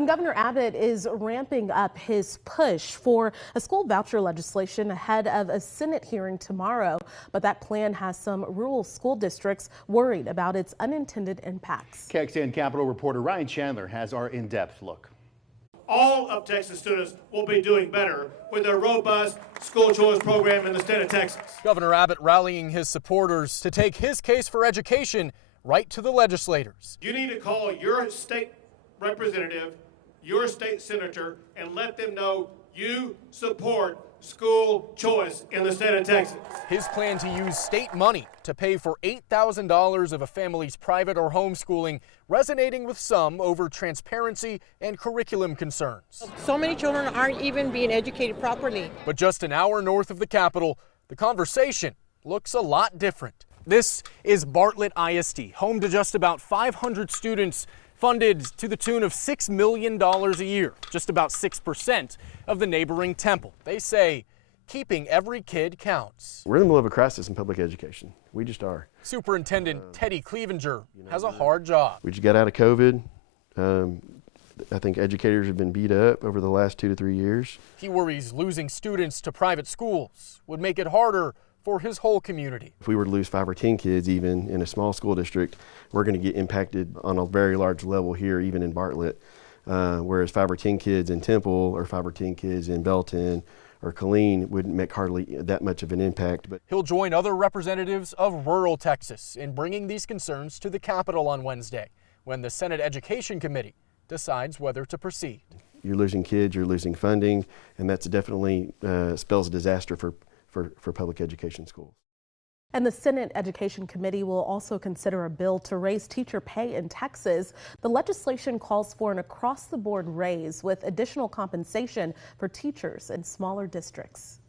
And Governor Abbott is ramping up his push for a school voucher legislation ahead of a Senate hearing tomorrow. But that plan has some rural school districts worried about its unintended impacts. KXAN Capitol reporter Ryan Chandler has our in-depth look. All of Texas students will be doing better with a robust school choice program in the state of Texas. Governor Abbott rallying his supporters to take his case for education right to the legislators. You need to call your state representative, your state senator, and let them know you support school choice in the state of Texas. His plan to use state money to pay for $8,000 of a family's private or homeschooling, resonating with some over transparency and curriculum concerns. So many children aren't even being educated properly. But just an hour north of the Capitol, the conversation looks a lot different. This is Bartlett ISD, home to just about 500 students, funded to the tune of $6 million a year, just about 6% of the neighboring Temple. They say keeping every kid counts. We're in the middle of a crisis in public education. We just are. Superintendent Teddy Clevenger has a hard job. We just got out of COVID. I think educators have been beat up over the last 2 to 3 years. He worries losing students to private schools would make it harder for his whole community. If we were to lose 5 or 10 kids even in a small school district, we're going to get impacted on a very large level here, even in Bartlett. Whereas 5 or 10 kids in Temple or 5 or 10 kids in Belton or Killeen wouldn't make hardly that much of an impact. But he'll join other representatives of rural Texas in bringing these concerns to the Capitol on Wednesday, when the Senate Education Committee decides whether to proceed. You're losing kids, you're losing funding, and that's definitely spells a disaster for public education schools. And the Senate Education Committee will also consider a bill to raise teacher pay in Texas. The legislation calls for an across-the-board raise with additional compensation for teachers in smaller districts.